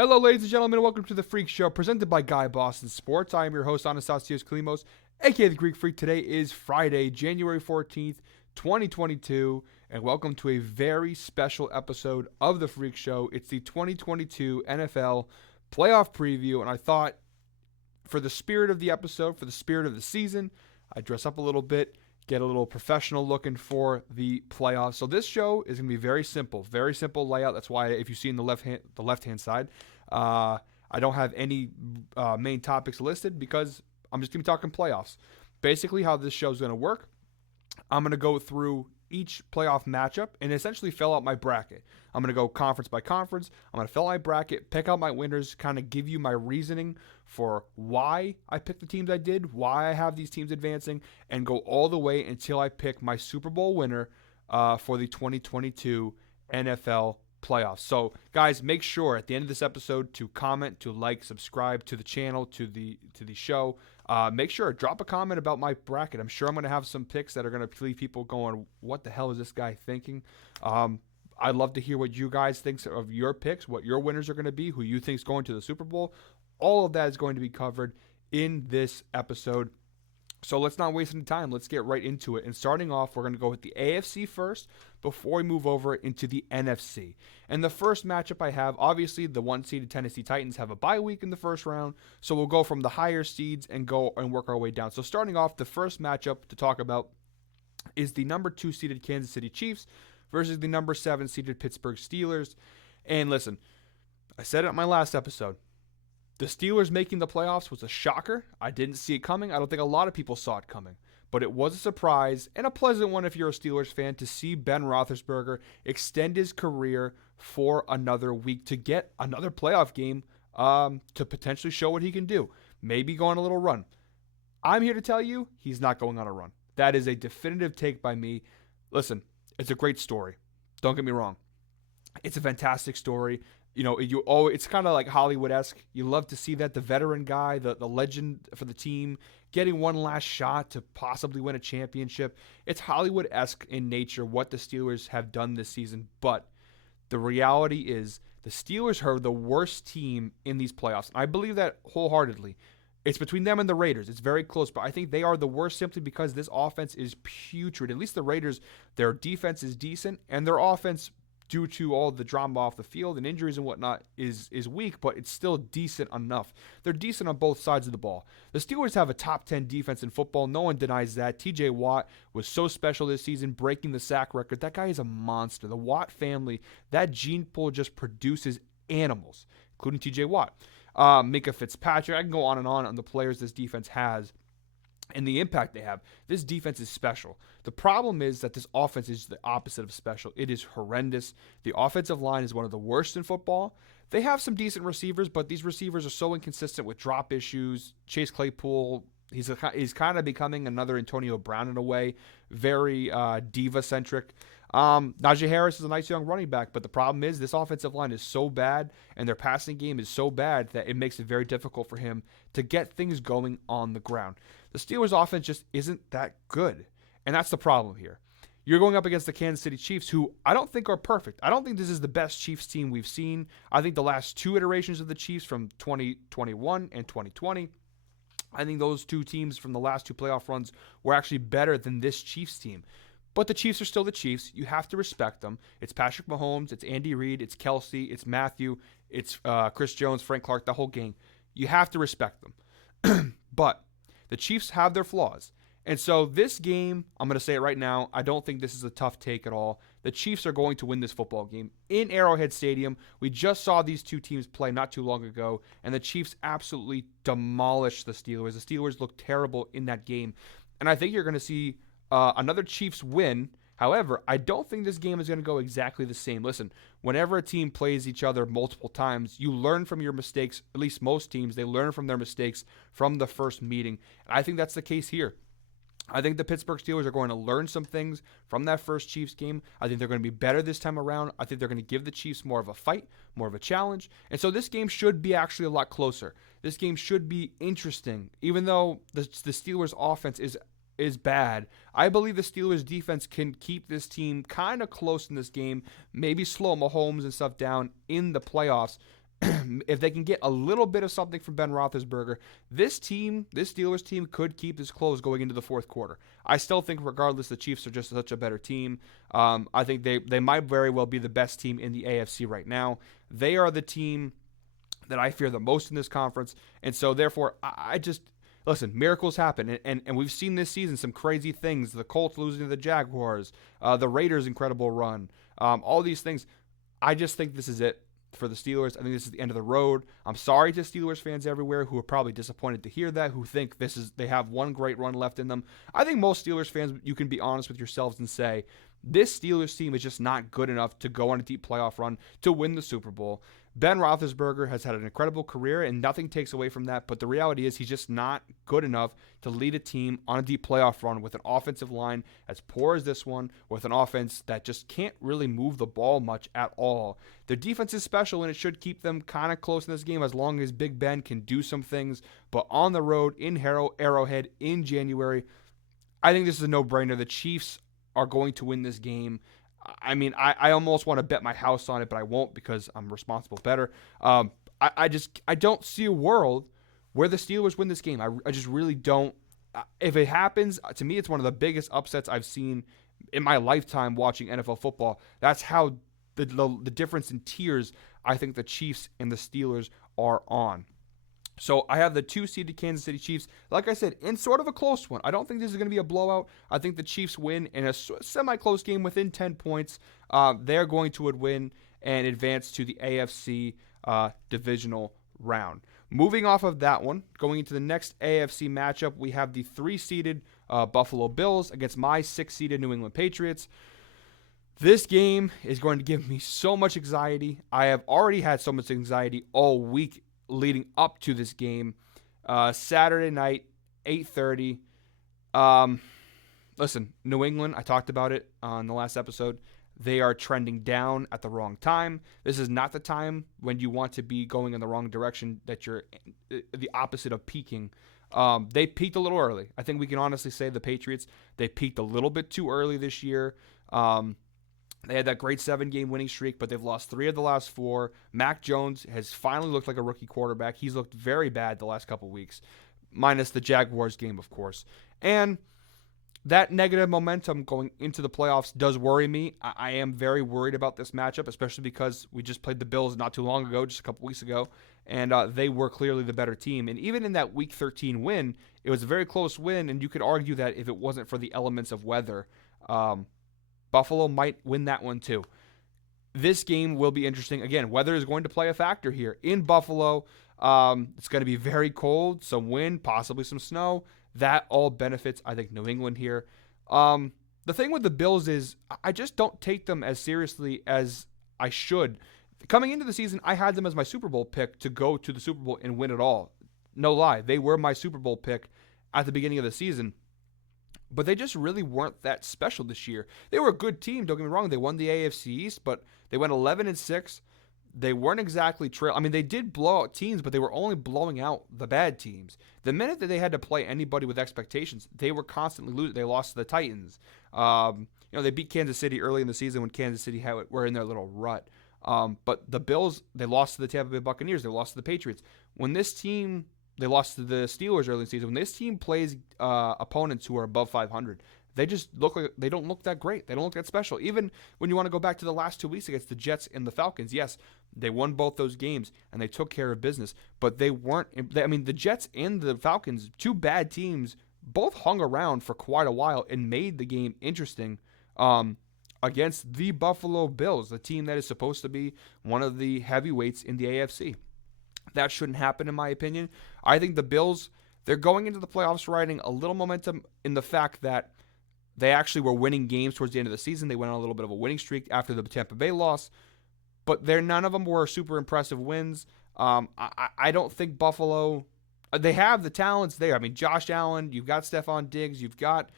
Hello, ladies and gentlemen, and welcome to the Freak Show, presented by Guy Boston Sports. I am your host, Anastasios Kalimos, aka the Greek Freak. Today is Friday, January 14th, 2022, and welcome to a very special episode of the Freak Show. It's the 2022 NFL playoff preview, and I thought, for the spirit of the episode, for the spirit of the season, I'd dress up a little bit, get a little professional looking for the playoffs. So this show is going to be very simple layout. That's why if you see in the left-hand side, I don't have any main topics listed because I'm just going to be talking playoffs. Basically, how this show is going to work, I'm going to go through each playoff matchup and essentially fill out my bracket. I'm going to go conference by conference. I'm going to fill out my bracket, pick out my winners, kind of give you my reasoning for why I picked the teams I did, why I have these teams advancing, and go all the way until I pick my Super Bowl winner for the 2022 NFL playoffs. So, guys, make sure at the end of this episode to comment, to like, subscribe to the channel, to the show. Make sure, drop a comment about my bracket. I'm sure I'm going to have some picks that are going to leave people going, what the hell is this guy thinking? I'd love to hear what you guys think of your picks, what your winners are going to be, who you think is going to the Super Bowl. All of that is going to be covered in this episode. So let's not waste any time. Let's get right into it. And starting off, we're going to go with the AFC first before we move over into the NFC. And the first matchup I have, obviously the 1-seeded Tennessee Titans have a bye week in the first round. So we'll go from the higher seeds and go and work our way down. So starting off, the first matchup to talk about is the number 2-seeded Kansas City Chiefs versus the number 7-seeded Pittsburgh Steelers. And listen, I said it in my last episode. The Steelers making the playoffs was a shocker. I didn't see it coming. I don't think a lot of people saw it coming. But it was a surprise and a pleasant one if you're a Steelers fan to see Ben Roethlisberger extend his career for another week to get another playoff game to potentially show what he can do. Maybe go on a little run. I'm here to tell you he's not going on a run. That is a definitive take by me. Listen, it's a great story. Don't get me wrong. It's a fantastic story. You know, it's kind of like Hollywood-esque. You love to see that the veteran guy, the legend for the team, getting one last shot to possibly win a championship. It's Hollywood-esque in nature what the Steelers have done this season. But the reality is the Steelers are the worst team in these playoffs. I believe that wholeheartedly. It's between them and the Raiders. It's very close, but I think they are the worst simply because this offense is putrid. At least the Raiders, their defense is decent, and their offense, due to all the drama off the field and injuries and whatnot, is weak, but it's still decent enough. They're decent on both sides of the ball. The Steelers have a top 10 defense in football. No one denies that. TJ Watt was so special this season, breaking the sack record. That guy is a monster. The Watt family, that gene pool just produces animals, including TJ Watt. Minka Fitzpatrick, I can go on and on the players this defense has and the impact they have. This defense is special. The problem is that this offense is the opposite of special. It is horrendous. The offensive line is one of the worst in football. They have some decent receivers, but these receivers are so inconsistent with drop issues. Chase Claypool, he's kind of becoming another Antonio Brown in a way, very diva-centric. Najee Harris is a nice young running back, but the problem is this offensive line is so bad and their passing game is so bad that it makes it very difficult for him to get things going on the ground. The Steelers' offense just isn't that good, and that's the problem here. You're going up against the Kansas City Chiefs, who I don't think are perfect. I don't think this is the best Chiefs team we've seen. I think the last two iterations of the Chiefs from 2021 and 2020, I think those two teams from the last two playoff runs were actually better than this Chiefs team. But the Chiefs are still the Chiefs. You have to respect them. It's Patrick Mahomes. It's Andy Reid. It's Kelsey. It's Matthew. It's Chris Jones, Frank Clark, the whole gang. You have to respect them. But the Chiefs have their flaws. And so this game, I'm going to say it right now, I don't think this is a tough take at all. The Chiefs are going to win this football game in Arrowhead Stadium. We just saw these two teams play not too long ago, and the Chiefs absolutely demolished the Steelers. The Steelers looked terrible in that game. And I think you're going to see another Chiefs win. However, I don't think this game is going to go exactly the same. Listen, whenever a team plays each other multiple times, you learn from your mistakes. At least most teams, they learn from their mistakes from the first meeting. And I think that's the case here. I think the Pittsburgh Steelers are going to learn some things from that first Chiefs game. I think they're going to be better this time around. I think they're going to give the Chiefs more of a fight, more of a challenge. And so this game should be actually a lot closer. This game should be interesting. Even though the Steelers' offense is bad, I believe the Steelers' defense can keep this team kind of close in this game, maybe slow Mahomes and stuff down in the playoffs. if they can get a little bit of something from Ben Roethlisberger, this Steelers team could keep this close going into the fourth quarter. I still think, regardless, the Chiefs are just such a better team. I think they might very well be the best team in the AFC right now. They are the team that I fear the most in this conference, and so therefore I just listen. Miracles happen, and we've seen this season some crazy things. The Colts losing to the Jaguars, the Raiders' incredible run, all these things. I just think this is it for the Steelers. I think this is the end of the road. I'm sorry to Steelers fans everywhere who are probably disappointed to hear that, who think they have one great run left in them. I think most Steelers fans, you can be honest with yourselves and say, this Steelers team is just not good enough to go on a deep playoff run to win the Super Bowl. Ben Roethlisberger has had an incredible career, and nothing takes away from that, but the reality is he's just not good enough to lead a team on a deep playoff run with an offensive line as poor as this one, with an offense that just can't really move the ball much at all. Their defense is special, and it should keep them kind of close in this game as long as Big Ben can do some things, but on the road, in Arrowhead, in January, I think this is a no-brainer. The Chiefs are going to win this game. I mean, I almost want to bet my house on it, but I won't because I'm a responsible bettor. I don't see a world where the Steelers win this game. I just really don't. If it happens, to me, it's one of the biggest upsets I've seen in my lifetime watching NFL football. That's how the difference in tiers I think the Chiefs and the Steelers are on. So I have the 2-seeded Kansas City Chiefs, like I said, in sort of a close one. I don't think this is going to be a blowout. I think the Chiefs win in a semi-close game within 10 points. They're going to win and advance to the AFC divisional round. Moving off of that one, going into the next AFC matchup, we have the 3-seeded Buffalo Bills against my 6-seeded New England Patriots. This game is going to give me so much anxiety. I have already had so much anxiety all week leading up to this game. Saturday night, 8:30. Listen, New England, I talked about it on the last episode. They are trending down at the wrong time. This is not the time when you want to be going in the wrong direction, that you're the opposite of peaking. They peaked a little early. I think we can honestly say the Patriots, they peaked a little bit too early this year. They had that great 7-game winning streak, but they've lost 3 of the last 4. Mac Jones has finally looked like a rookie quarterback. He's looked very bad the last couple weeks, minus the Jaguars game, of course. And that negative momentum going into the playoffs does worry me. I am very worried about this matchup, especially because we just played the Bills not too long ago, just a couple weeks ago, and they were clearly the better team. And even in that Week 13 win, it was a very close win, and you could argue that if it wasn't for the elements of weather, Buffalo might win that one too. This game will be interesting. Again, weather is going to play a factor here. In Buffalo, it's going to be very cold, some wind, possibly some snow. That all benefits, I think, New England here. The thing with the Bills is I just don't take them as seriously as I should. Coming into the season, I had them as my Super Bowl pick to go to the Super Bowl and win it all. No lie, they were my Super Bowl pick at the beginning of the season. But they just really weren't that special this year. They were a good team, don't get me wrong. They won the AFC East, but they went 11-6. They weren't exactly they did blow out teams, but they were only blowing out the bad teams. The minute that they had to play anybody with expectations, they were constantly losing. They lost to the Titans. They beat Kansas City early in the season when Kansas City were in their little rut. But the Bills, they lost to the Tampa Bay Buccaneers. They lost to the Patriots. They lost to the Steelers early in the season. When this team plays opponents who are above 500, they just they don't look that great. They don't look that special. Even when you want to go back to the last 2 weeks against the Jets and the Falcons, yes, they won both those games and they took care of business. But they weren't. The Jets and the Falcons, 2 bad teams, both hung around for quite a while and made the game interesting against the Buffalo Bills, the team that is supposed to be one of the heavyweights in the AFC. That shouldn't happen, in my opinion. I think the Bills, they're going into the playoffs riding a little momentum in the fact that they actually were winning games towards the end of the season. They went on a little bit of a winning streak after the Tampa Bay loss, but none of them were super impressive wins. I don't think Buffalo, they have the talents there. Josh Allen, you've got Stephon Diggs, you've got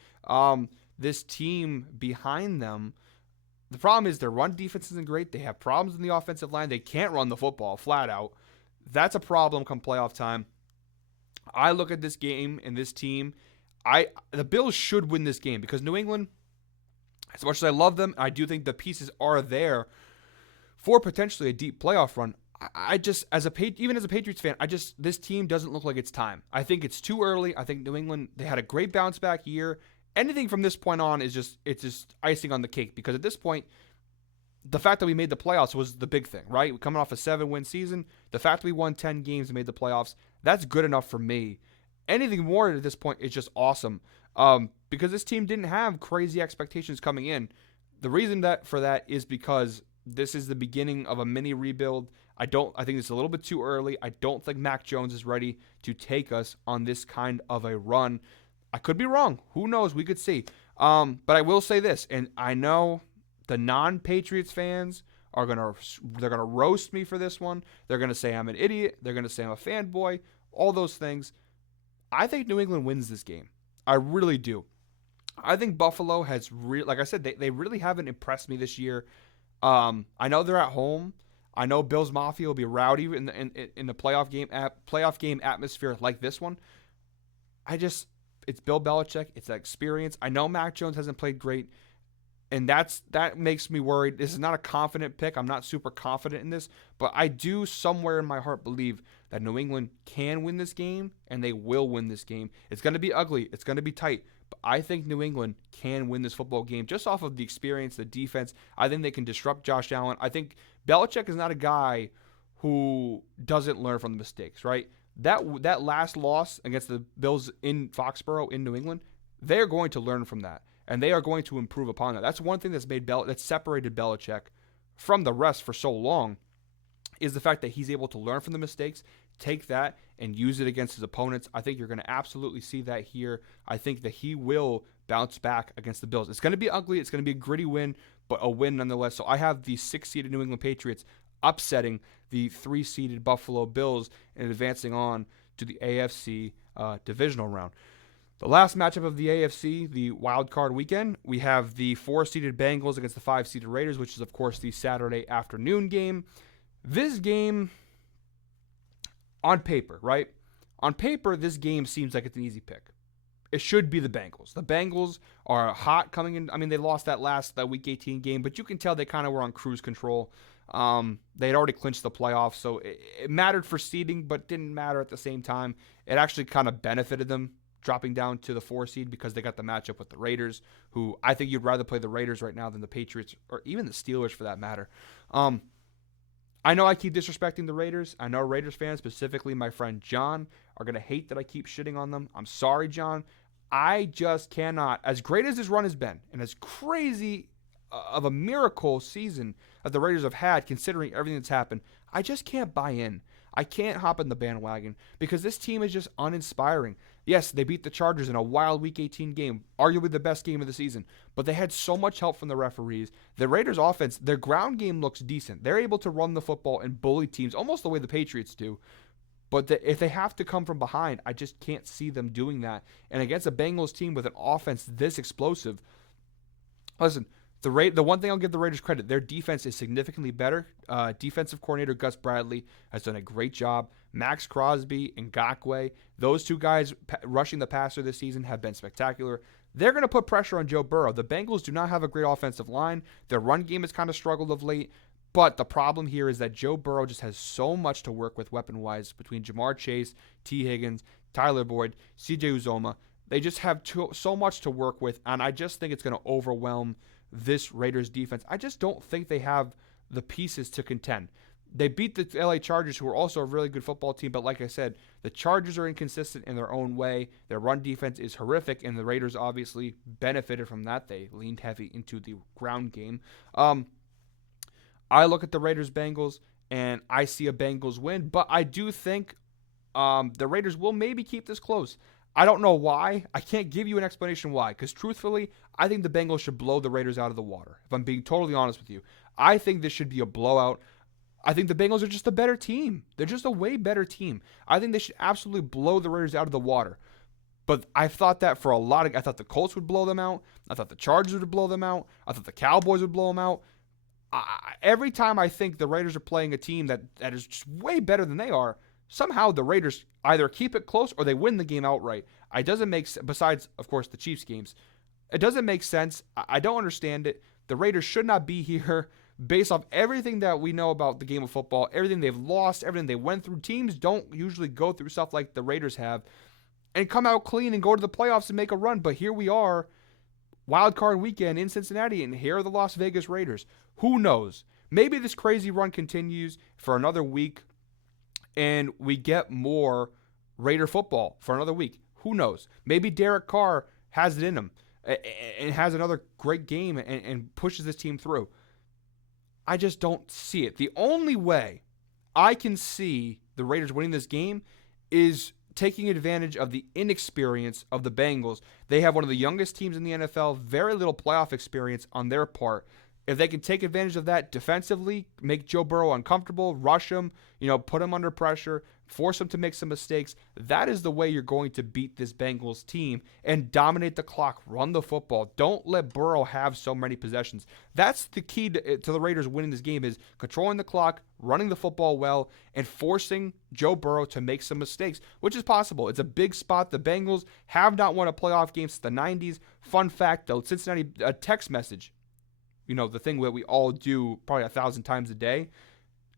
this team behind them. The problem is their run defense isn't great. They have problems in the offensive line. They can't run the football flat out. That's a problem come playoff time. I look at this game and this team. The Bills should win this game because New England, as much as I love them, I do think the pieces are there for potentially a deep playoff run. I just, even as a Patriots fan, this team doesn't look like it's time. I think it's too early. I think New England, they had a great bounce back year. Anything from this point on is it's just icing on the cake, because at this point, the fact that we made the playoffs was the big thing, right? We're coming off a 7-win season. The fact that we won 10 games and made the playoffs, that's good enough for me. Anything more at this point is just awesome, because this team didn't have crazy expectations coming in. The reason for that is because this is the beginning of a mini rebuild. I think it's a little bit too early. I don't think Mac Jones is ready to take us on this kind of a run. I could be wrong. Who knows? We could see. But I will say this, and I know the non-Patriots fans they're gonna roast me for this one. They're gonna say I'm an idiot. They're gonna say I'm a fanboy. All those things. I think New England wins this game. I really do. I think Buffalo has like I said, they really haven't impressed me this year. I know they're at home. I know Bills Mafia will be rowdy in the playoff game atmosphere like this one. It's Bill Belichick. It's that experience. I know Mac Jones hasn't played great, and that makes me worried. This is not a confident pick. I'm not super confident in this, but I do somewhere in my heart believe that New England can win this game, and they will win this game. It's going to be ugly. It's going to be tight. But I think New England can win this football game just off of the experience, the defense. I think they can disrupt Josh Allen. I think Belichick is not a guy who doesn't learn from the mistakes, right? That last loss against the Bills in Foxborough in New England, they're going to learn from that, and they are going to improve upon that. That's one thing that's separated Belichick from the rest for so long, is the fact that he's able to learn from the mistakes, take that, and use it against his opponents. I think you're going to absolutely see that here. I think that he will bounce back against the Bills. It's going to be ugly. It's going to be a gritty win, but a win nonetheless. So I have the 6-seeded New England Patriots upsetting the 3-seeded Buffalo Bills and advancing on to the AFC divisional round. The last matchup of the AFC, the wild card weekend, we have the 4-seeded Bengals against the 5-seeded Raiders, which is, of course, the Saturday afternoon game. This game, on paper, right? On paper, this game seems like it's an easy pick. It should be the Bengals. The Bengals are hot coming in. I mean, they lost that Week 18 game, but you can tell they kind of were on cruise control. They had already clinched the playoffs, so it mattered for seeding, but didn't matter at the same time. It actually kind of benefited them dropping down to the 4 seed because they got the matchup with the Raiders, who I think you'd rather play the Raiders right now than the Patriots, or even the Steelers for that matter. I know I keep disrespecting the Raiders. I know Raiders fans, specifically my friend John, are going to hate that I keep shitting on them. I'm sorry, John. I just cannot, as great as this run has been, and as crazy of a miracle season that the Raiders have had, considering everything that's happened, I just can't buy in. I can't hop in the bandwagon because this team is just uninspiring. Yes, they beat the Chargers in a wild Week 18 game, arguably the best game of the season, but they had so much help from the referees. The Raiders' offense, their ground game looks decent. They're able to run the football and bully teams almost the way the Patriots do. But if they have to come from behind, I just can't see them doing that. And against a Bengals team with an offense this explosive, listen, the one thing I'll give the Raiders credit, their defense is significantly better. Defensive coordinator Gus Bradley has done a great job. Max Crosby and Ngakoue, those two guys rushing the passer this season have been spectacular. They're going to put pressure on Joe Burrow. The Bengals do not have a great offensive line. Their run game has kind of struggled of late. But the problem here is that Joe Burrow just has so much to work with weapon-wise between Jamar Chase, T. Higgins, Tyler Boyd, C.J. Uzomah. They just have so much to work with, and I just think it's going to overwhelm this Raiders defense. I just don't think they have the pieces to contend. They beat the LA Chargers, who are also a really good football team, but like I said, the Chargers are inconsistent in their own way. Their run defense is horrific, and the Raiders obviously benefited from that. They leaned heavy into the ground game. I look at the Raiders-Bengals, and I see a Bengals win, but I do think the Raiders will maybe keep this close. I don't know why. I can't give you an explanation why, because truthfully, I think the Bengals should blow the Raiders out of the water, if I'm being totally honest with you. I think this should be a blowout. I think the Bengals are just a better team. They're just a way better team. I think they should absolutely blow the Raiders out of the water. But I've thought that for I thought the Colts would blow them out. I thought the Chargers would blow them out. I thought the Cowboys would blow them out. Every time I think the Raiders are playing a team that is just way better than they are, somehow the Raiders either keep it close or they win the game outright. It doesn't make sense, besides, of course, the Chiefs games. It doesn't make sense. I don't understand it. The Raiders should not be here. based off everything that we know about the game of football, everything they've lost, everything they went through. Teams don't usually go through stuff like the Raiders have and come out clean and go to the playoffs and make a run. But here we are, wild card weekend in Cincinnati, and here are the Las Vegas Raiders. Who knows? Maybe this crazy run continues for another week and we get more Raider football for another week. Who knows? Maybe Derek Carr has it in him and has another great game and pushes this team through. I just don't see it. The only way I can see the Raiders winning this game is taking advantage of the inexperience of the Bengals. They have one of the youngest teams in the NFL, very little playoff experience on their part. If they can take advantage of that defensively, make Joe Burrow uncomfortable, rush him, put him under pressure, force him to make some mistakes, that is the way you're going to beat this Bengals team and dominate the clock, run the football. Don't let Burrow have so many possessions. That's the key to the Raiders winning this game, is controlling the clock, running the football well, and forcing Joe Burrow to make some mistakes, which is possible. It's a big spot. The Bengals have not won a playoff game since the 90s. Fun fact, though, Cincinnati text message, the thing that we all do probably 1,000 times a day,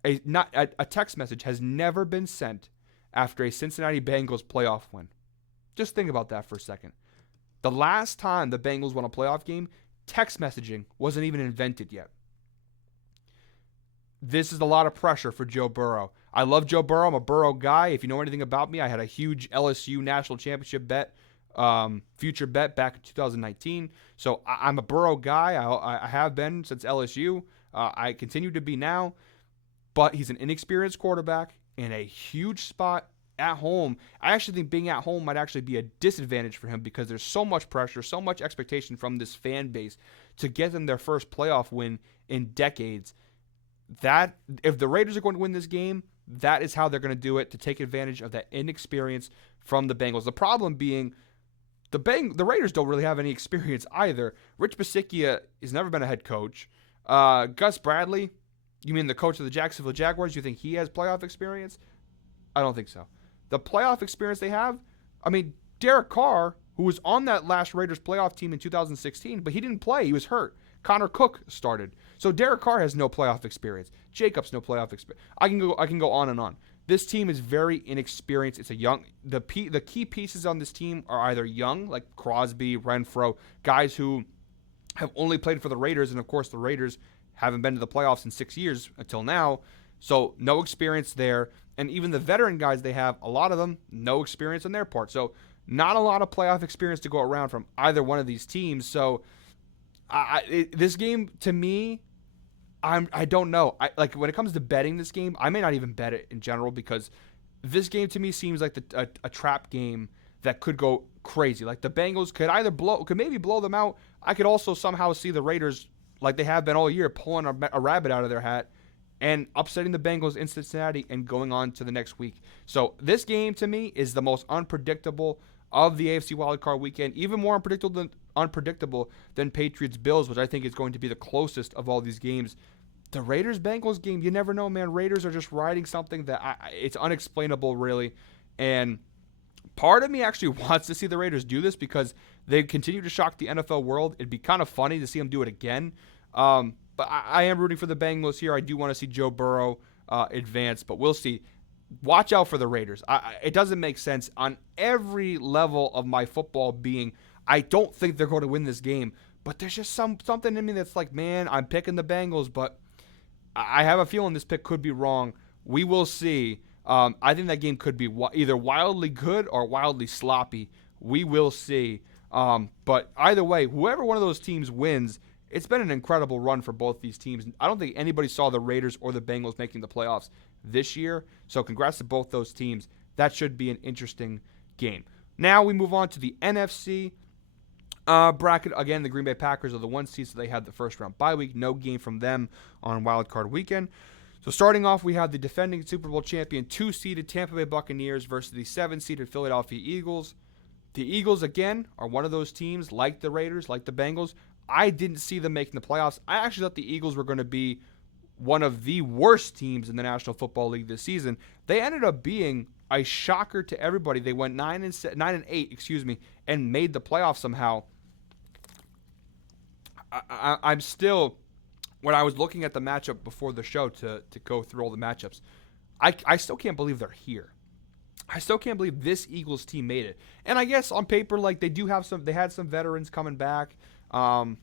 a text message has never been sent after a Cincinnati Bengals playoff win. Just think about that for a second. The last time the Bengals won a playoff game, text messaging wasn't even invented yet. This is a lot of pressure for Joe Burrow. I love Joe Burrow. I'm a Burrow guy. If you know anything about me, I had a huge LSU national championship bet, future bet back in 2019. So I'm a Burrow guy. I have been since LSU. I continue to be now. But he's an inexperienced quarterback in a huge spot at home. I actually think being at home might actually be a disadvantage for him because there's so much pressure, so much expectation from this fan base to get them their first playoff win in decades. That, if the Raiders are going to win this game, that is how they're going to do it, to take advantage of that inexperience from the Bengals. The problem being the Raiders don't really have any experience either. Rich Bisaccia has never been a head coach. Gus Bradley, you mean the coach of the Jacksonville Jaguars? You think he has playoff experience? I don't think so. The playoff experience they have, Derek Carr, who was on that last Raiders playoff team in 2016, but he didn't play. He was hurt. Connor Cook started. So Derek Carr has no playoff experience. Jacobs, no playoff experience. I can go on and on. This team is very inexperienced. It's the key pieces on this team are either young, like Crosby, Renfro, guys who have only played for the Raiders, and of course the Raiders haven't been to the playoffs in 6 years until now. So no experience there. And even the veteran guys they have, a lot of them, no experience on their part. So not a lot of playoff experience to go around from either one of these teams. So this game, to me, I don't know. When it comes to betting this game, I may not even bet it in general, because this game to me seems like a trap game that could go crazy. Like the Bengals could maybe blow them out. I could also somehow see the Raiders, like they have been all year, pulling a rabbit out of their hat and upsetting the Bengals in Cincinnati and going on to the next week. So this game to me is the most unpredictable of the AFC wildcard weekend, even more unpredictable than Patriots-Bills, which I think is going to be the closest of all these games. The Raiders-Bengals game, you never know, man. Raiders are just riding something that it's unexplainable, really. And part of me actually wants to see the Raiders do this because they continue to shock the NFL world. It'd be kind of funny to see them do it again. But I am rooting for the Bengals here. I do want to see Joe Burrow advance, but we'll see. Watch out for the Raiders. It doesn't make sense on every level of my football being, I don't think they're going to win this game. But there's just something in me that's like, man, I'm picking the Bengals, but I have a feeling this pick could be wrong. We will see. I think that game could be either wildly good or wildly sloppy. We will see. But either way, whoever one of those teams wins, it's been an incredible run for both these teams. I don't think anybody saw the Raiders or the Bengals making the playoffs this year. So congrats to both those teams. That should be an interesting game. Now we move on to the NFC bracket. Again, the Green Bay Packers are the 1 seed, so they had the first round bye week. No game from them on Wild Card Weekend. So starting off, we have the defending Super Bowl champion 2-seeded Tampa Bay Buccaneers versus the 7-seeded Philadelphia Eagles. The Eagles, again, are one of those teams, like the Raiders, like the Bengals. I didn't see them making the playoffs. I actually thought the Eagles were going to be one of the worst teams in the National Football League this season. They ended up being a shocker to everybody. They went 9-8, and made the playoffs somehow. I'm still when I was looking at the matchup before the show to go through all the matchups, I still can't believe they're here. I still can't believe this Eagles team made it. And I guess on paper, like they had some veterans coming back on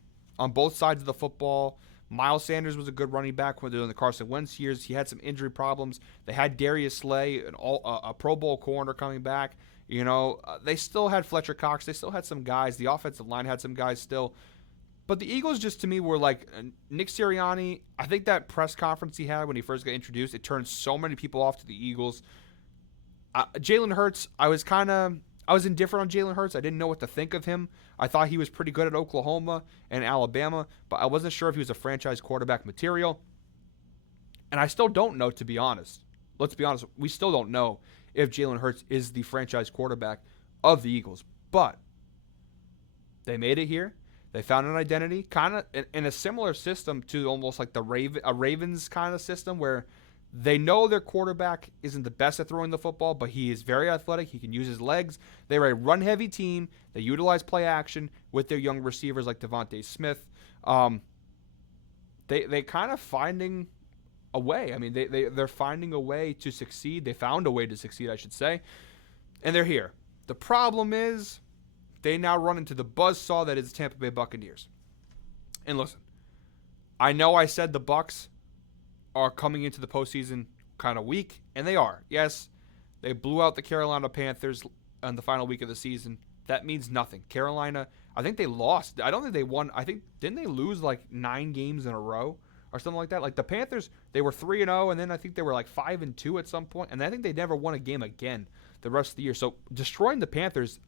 both sides of the football. Miles Sanders was a good running back when they were in the Carson Wentz years. He had some injury problems. They had Darius Slay, a Pro Bowl corner coming back. They still had Fletcher Cox. They still had some guys. The offensive line had some guys still. But the Eagles just to me were like Nick Sirianni. I think that press conference he had when he first got introduced, it turned so many people off to the Eagles. Jalen Hurts, I was indifferent on Jalen Hurts. I didn't know what to think of him. I thought he was pretty good at Oklahoma and Alabama, but I wasn't sure if he was a franchise quarterback material. And I still don't know, to be honest. Let's be honest. We still don't know if Jalen Hurts is the franchise quarterback of the Eagles. But they made it here. They found an identity, kind of in a similar system to almost like a Ravens kind of system where they know their quarterback isn't the best at throwing the football, but he is very athletic. He can use his legs. They're a run-heavy team. They utilize play action with their young receivers like Devontae Smith. They kind of finding a way. I mean, they're finding a way to succeed. They found a way to succeed, I should say. And they're here. The problem is they now run into the buzzsaw that is the Tampa Bay Buccaneers. And listen, I know I said the Bucs are coming into the postseason kind of weak, and they are. Yes, they blew out the Carolina Panthers on the final week of the season. That means nothing. Carolina, I think they lost. I don't think they won. Didn't they lose like 9 games in a row or something like that? Like the Panthers, they were 3-0, and then I think they were like 5-2 at some point, and I think they never won a game again the rest of the year. So destroying the Panthers,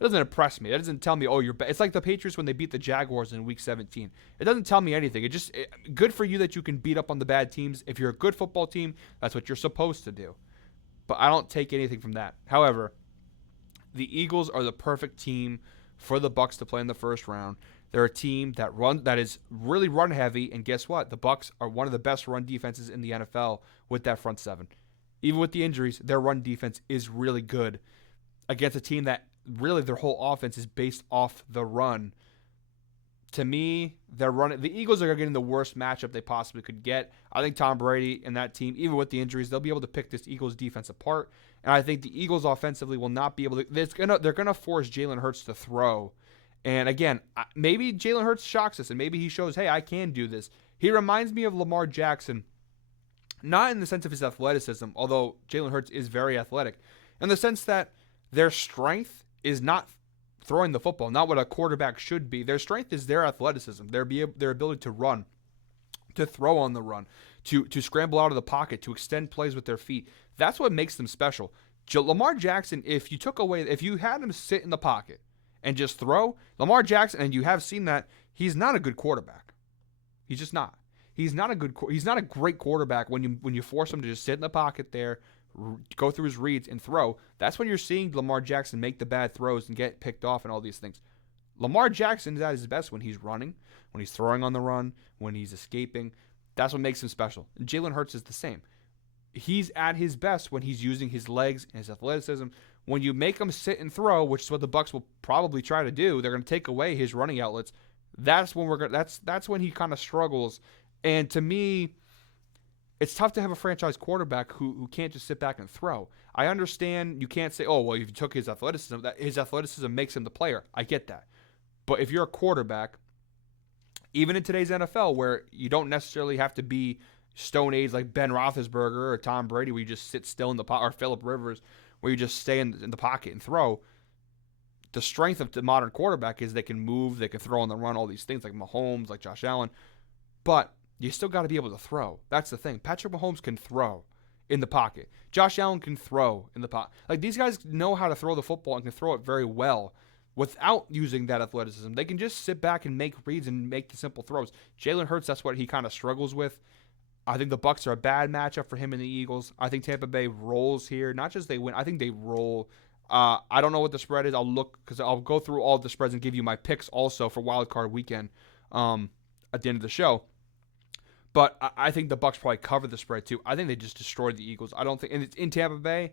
it doesn't impress me. It doesn't tell me, oh, you're bad. It's like the Patriots when they beat the Jaguars in Week 17. It doesn't tell me anything. Good for you that you can beat up on the bad teams. If you're a good football team, that's what you're supposed to do. But I don't take anything from that. However, the Eagles are the perfect team for the Bucs to play in the first round. They're a team that is really run heavy, and guess what? The Bucs are one of the best run defenses in the NFL with that front seven. Even with the injuries, their run defense is really good against a team that really their whole offense is based off the run. To me, the Eagles are getting the worst matchup they possibly could get. I think Tom Brady and that team, even with the injuries, they'll be able to pick this Eagles defense apart. And I think the Eagles offensively will not be able to. They're gonna force Jalen Hurts to throw. And again, maybe Jalen Hurts shocks us, and maybe he shows, hey, I can do this. He reminds me of Lamar Jackson, not in the sense of his athleticism, although Jalen Hurts is very athletic, in the sense that their strength is not throwing the football, not what a quarterback should be. Their strength is their athleticism, their ability to run, to throw on the run, to scramble out of the pocket, to extend plays with their feet. That's what makes them special. Lamar Jackson, if you had him sit in the pocket and just throw, Lamar Jackson, and you have seen that, he's not a good quarterback. He's just not. He's not a great quarterback when you force him to just sit in the pocket there, go through his reads and throw. That's when you're seeing Lamar Jackson make the bad throws and get picked off and all these things. Lamar Jackson is at his best when he's running, when he's throwing on the run, when he's escaping. That's what makes him special. And Jalen Hurts is the same. He's at his best when he's using his legs and his athleticism. When you make him sit and throw, which is what the Bucs will probably try to do, they're going to take away his running outlets. That's when that's when he kind of struggles. And to me, it's tough to have a franchise quarterback who can't just sit back and throw. I understand you can't say, oh, well, if you took his athleticism, that his athleticism makes him the player. I get that. But if you're a quarterback, even in today's NFL, where you don't necessarily have to be Stone Age like Ben Roethlisberger or Tom Brady, where you just sit still in the pocket, or Phillip Rivers, where you just stay in the pocket and throw, the strength of the modern quarterback is they can move, they can throw on the run, all these things like Mahomes, like Josh Allen. But you still got to be able to throw. That's the thing. Patrick Mahomes can throw in the pocket. Josh Allen can throw in the pocket. Like, these guys know how to throw the football and can throw it very well without using that athleticism. They can just sit back and make reads and make the simple throws. Jalen Hurts, that's what he kind of struggles with. I think the Bucs are a bad matchup for him and the Eagles. I think Tampa Bay rolls here. Not just they win. I think they roll. I don't know what the spread is. I'll look because I'll go through all the spreads and give you my picks also for Wild Card Weekend at the end of the show. But I think the Bucs probably cover the spread too. I think they just destroyed the Eagles. I don't think, and it's in Tampa Bay.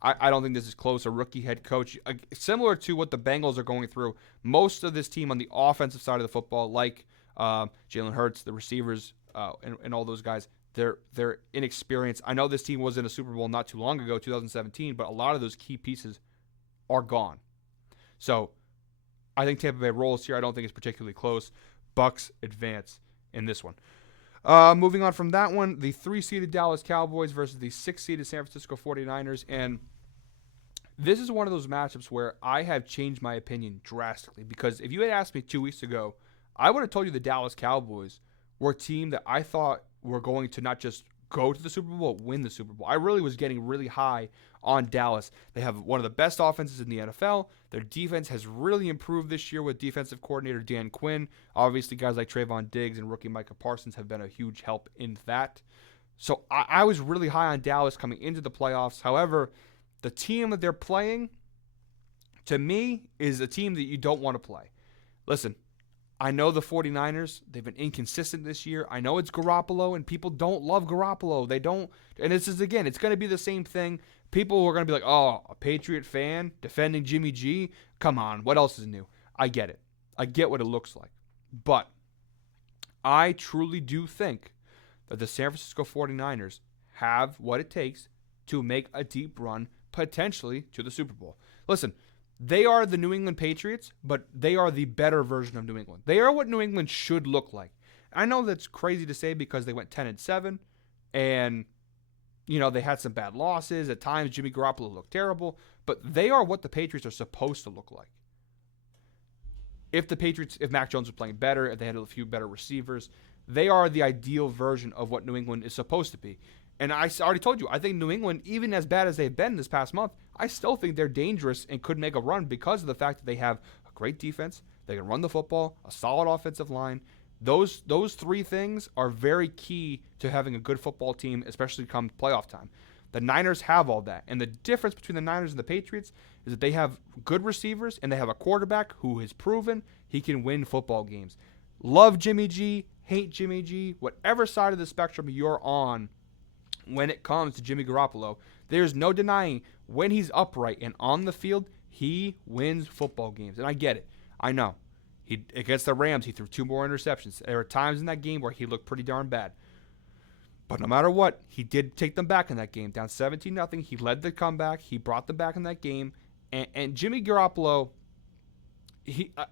I don't think this is close. A rookie head coach, similar to what the Bengals are going through. Most of this team on the offensive side of the football, like Jalen Hurts, the receivers, and all those guys. They're inexperienced. I know this team was in a Super Bowl not too long ago, 2017, but a lot of those key pieces are gone. So I think Tampa Bay rolls here. I don't think it's particularly close. Bucks advance in this one. Moving on from that one, the 3-seeded Dallas Cowboys versus the 6-seeded San Francisco 49ers. And this is one of those matchups where I have changed my opinion drastically, because if you had asked me 2 weeks ago, I would have told you the Dallas Cowboys were a team that I thought were going to not just go to the Super Bowl, but win the Super Bowl. I really was getting really high on Dallas. They have one of the best offenses in the NFL. Their defense has really improved this year with defensive coordinator Dan Quinn. Obviously, guys like Trayvon Diggs and rookie Micah Parsons have been a huge help in that. So I was really high on Dallas coming into the playoffs. However, the team that they're playing, to me, is a team that you don't want to play. Listen, I know the 49ers, they've been inconsistent this year. I know it's Garoppolo, and people don't love Garoppolo. They don't. And this is, again, it's going to be the same thing. People are going to be like, oh, a Patriot fan defending Jimmy G? Come on, what else is new? I get it. I get what it looks like. But I truly do think that the San Francisco 49ers have what it takes to make a deep run, potentially to the Super Bowl. Listen, they are the New England Patriots, but they are the better version of New England. They are what New England should look like. I know that's crazy to say because they went 10-7, and they had some bad losses. At times, Jimmy Garoppolo looked terrible, but they are what the Patriots are supposed to look like. If Mac Jones was playing better, if they had a few better receivers, they are the ideal version of what New England is supposed to be. And I already told you, I think New England, even as bad as they've been this past month, I still think they're dangerous and could make a run because of the fact that they have a great defense, they can run the football, a solid offensive line. Those three things are very key to having a good football team, especially come playoff time. The Niners have all that. And the difference between the Niners and the Patriots is that they have good receivers and they have a quarterback who has proven he can win football games. Love Jimmy G, hate Jimmy G, whatever side of the spectrum you're on when it comes to Jimmy Garoppolo, there's no denying when he's upright and on the field, he wins football games. And I get it. I know. Against the Rams, he threw 2 more interceptions. There were times in that game where he looked pretty darn bad. But no matter what, he did take them back in that game. Down 17-0. He led the comeback. He brought them back in that game. And Jimmy Garoppolo,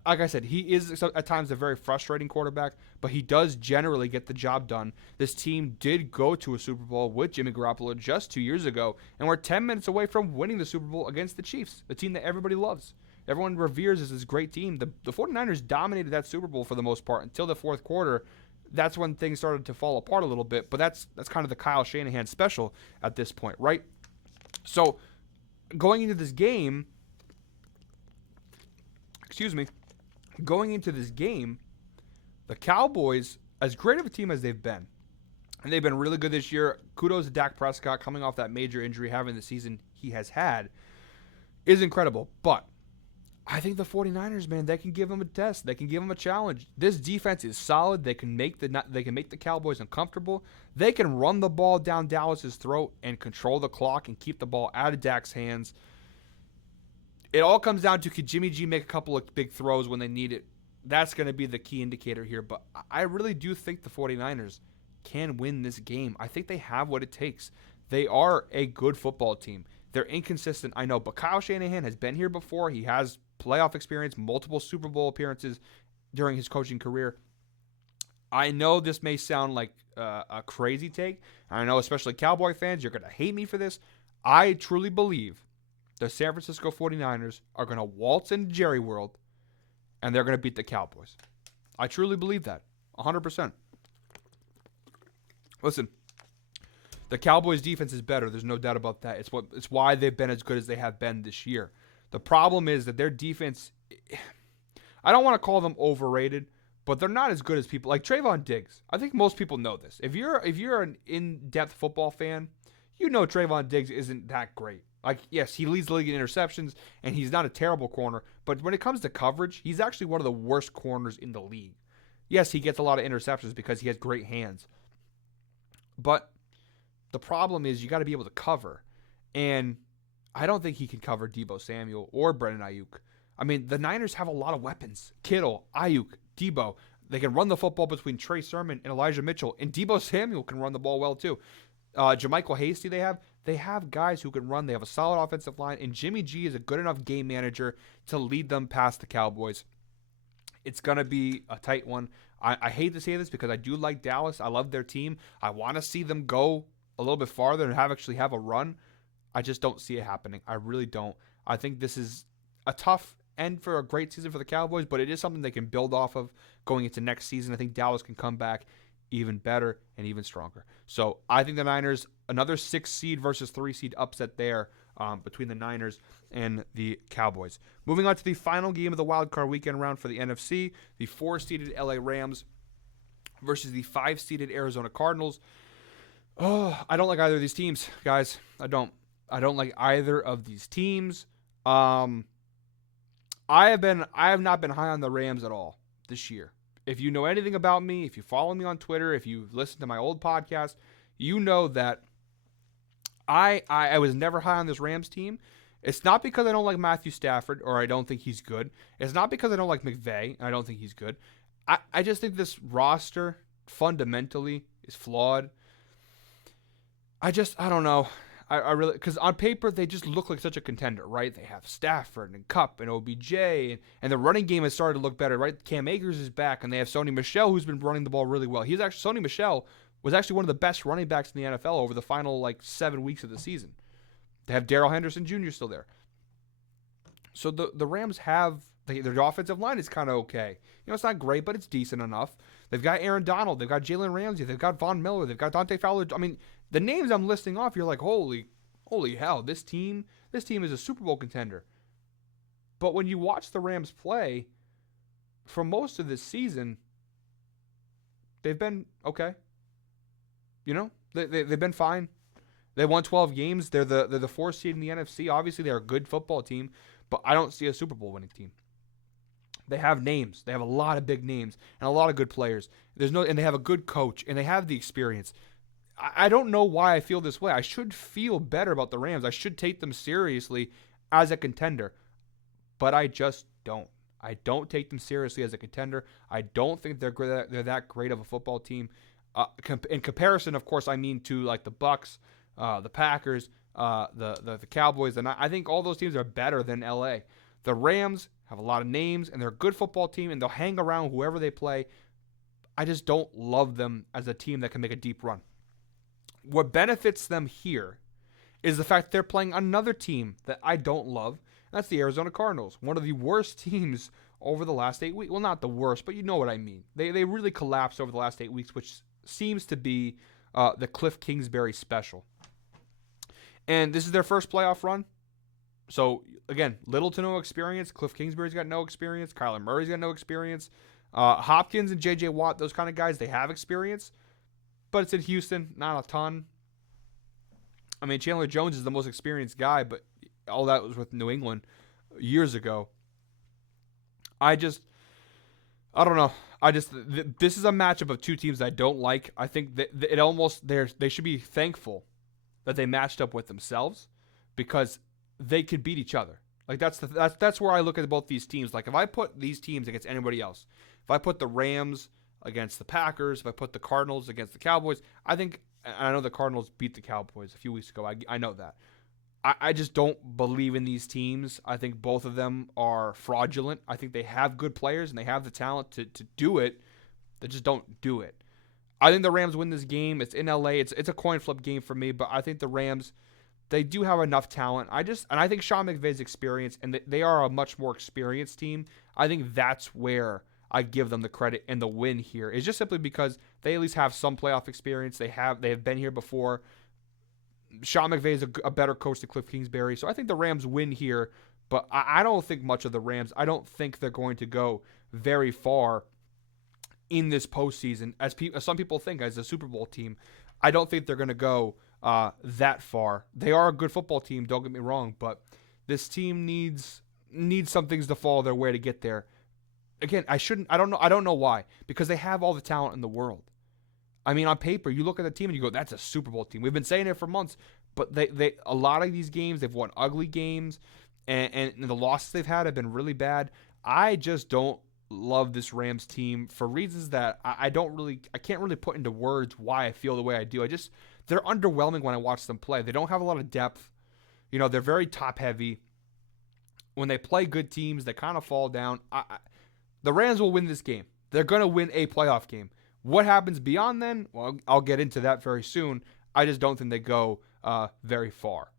like I said, he is at times a very frustrating quarterback, but he does generally get the job done. This team did go to a Super Bowl with Jimmy Garoppolo just 2 years ago, and we're 10 minutes away from winning the Super Bowl against the Chiefs, the team that everybody loves. Everyone reveres as this great team. The 49ers dominated that Super Bowl for the most part until the fourth quarter. That's when things started to fall apart a little bit, but that's kind of the Kyle Shanahan special at this point, right? So going into this game, the Cowboys, as great of a team as they've been, and they've been really good this year, kudos to Dak Prescott coming off that major injury, having the season he has had, is incredible. But I think the 49ers, man, they can give him a test. They can give him a challenge. This defense is solid. They can make the Cowboys uncomfortable. They can run the ball down Dallas's throat and control the clock and keep the ball out of Dak's hands. It all comes down to, could Jimmy G make a couple of big throws when they need it? That's going to be the key indicator here. But I really do think the 49ers can win this game. I think they have what it takes. They are a good football team. They're inconsistent, I know, but Kyle Shanahan has been here before. He has playoff experience, multiple Super Bowl appearances during his coaching career. I know this may sound like a crazy take. I know, especially Cowboy fans, you're going to hate me for this. I truly believe the San Francisco 49ers are going to waltz into Jerry World, and they're going to beat the Cowboys. I truly believe that, 100%. Listen, the Cowboys' defense is better. There's no doubt about that. It's why they've been as good as they have been this year. The problem is that their defense, I don't want to call them overrated, but they're not as good as people like Trayvon Diggs. I think most people know this. If you're an in-depth football fan, you know Trayvon Diggs isn't that great. Like, yes, he leads the league in interceptions, and he's not a terrible corner, but when it comes to coverage, he's actually one of the worst corners in the league. Yes, he gets a lot of interceptions because he has great hands. But the problem is you got to be able to cover. And I don't think he can cover Deebo Samuel or Brandon Ayuk. I mean, the Niners have a lot of weapons. Kittle, Ayuk, Deebo. They can run the football between Trey Sermon and Elijah Mitchell, and Deebo Samuel can run the ball well too. JaMychal Hasty, they have guys who can run. They have a solid offensive line, and Jimmy G is a good enough game manager to lead them past the Cowboys. It's going to be a tight one. I hate to say this because I do like Dallas. I love their team. I want to see them go a little bit farther and actually have a run. I just don't see it happening. I really don't. I think this is a tough end for a great season for the Cowboys, but it is something they can build off of going into next season. I think Dallas can come back even better and even stronger. So I think the Niners, another 6 seed versus 3 seed upset there between the Niners and the Cowboys. Moving on to the final game of the wild card weekend round for the NFC, the 4-seeded LA Rams versus the 5-seeded Arizona Cardinals. Oh, I don't like either of these teams, guys. I don't like either of these teams. I have not been high on the Rams at all this year. If you know anything about me, if you follow me on Twitter, if you listen to my old podcast, you know that I was never high on this Rams team. It's not because I don't like Matthew Stafford or I don't think he's good. It's not because I don't like McVay and I don't think he's good. I just think this roster fundamentally is flawed. I don't know. I really, because on paper they just look like such a contender, right? They have Stafford and Kupp and OBJ, and the running game has started to look better, right? Cam Akers is back, and they have Sony Michel, who's been running the ball really well. Sony Michel was actually one of the best running backs in the NFL over the final 7 weeks of the season. They have Darrell Henderson Jr. still there. So the Rams have their offensive line is kind of okay. It's not great, but it's decent enough. They've got Aaron Donald, they've got Jalen Ramsey, they've got Von Miller, they've got Dante Fowler. I mean, the names I'm listing off, you're like, holy hell, this team is a Super Bowl contender. But when you watch the Rams play, for most of this season, they've been okay. They've been fine. They won 12 games. They're the 4th seed in the NFC. Obviously, they're a good football team, but I don't see a Super Bowl winning team. They have names. They have a lot of big names and a lot of good players. And they have a good coach, and they have the experience. I don't know why I feel this way. I should feel better about the Rams. I should take them seriously as a contender, but I just don't. I don't take them seriously as a contender. I don't think they're that great of a football team. In comparison, of course, I mean to the Bucs, the Packers, the Cowboys, and I think all those teams are better than LA. The Rams have a lot of names, and they're a good football team, and they'll hang around whoever they play. I just don't love them as a team that can make a deep run. What benefits them here is the fact that they're playing another team that I don't love, and that's the Arizona Cardinals, one of the worst teams over the last 8 weeks. Well, not the worst, but you know what I mean. They really collapsed over the last 8 weeks, which seems to be the Cliff Kingsbury special. And this is their first playoff run. So, again, little to no experience. Cliff Kingsbury's got no experience. Kyler Murray's got no experience. Hopkins and J.J. Watt, those kind of guys, they have experience. But it's in Houston, not a ton. I mean, Chandler Jones is the most experienced guy, but all that was with New England years ago. I don't know. This is a matchup of two teams I don't like. I think that they should be thankful that they matched up with themselves because they could beat each other. That's where I look at both these teams. If I put these teams against anybody else, if I put the Rams against the Packers, if I put the Cardinals against the Cowboys, I know the Cardinals beat the Cowboys a few weeks ago. I know that. I just don't believe in these teams. I think both of them are fraudulent. I think they have good players and they have the talent to do it. They just don't do it. I think the Rams win this game. It's in LA. It's a coin flip game for me, but I think the Rams, they do have enough talent. I think Sean McVay's experience, and they are a much more experienced team. I think that's where I give them the credit and the win here is just simply because they at least have some playoff experience. They have been here before. Sean McVay is a better coach than Cliff Kingsbury, so I think the Rams win here, but I don't think much of the Rams. I don't think they're going to go very far in this postseason, as some people think as a Super Bowl team. I don't think they're going to go that far. They are a good football team, don't get me wrong, but this team needs some things to fall their way to get there. Again, I don't know why, because they have all the talent in the world. I mean, on paper, you look at the team and you go, that's a Super Bowl team. We've been saying it for months, but they a lot of these games, they've won ugly games, and the losses they've had have been really bad. I just don't love this Rams team for reasons that I can't really put into words why I feel the way I do. They're underwhelming when I watch them play. They don't have a lot of depth. They're very top heavy. When they play good teams, they kind of fall down. The Rams will win this game. They're going to win a playoff game. What happens beyond then? Well, I'll get into that very soon. I just don't think they go very far.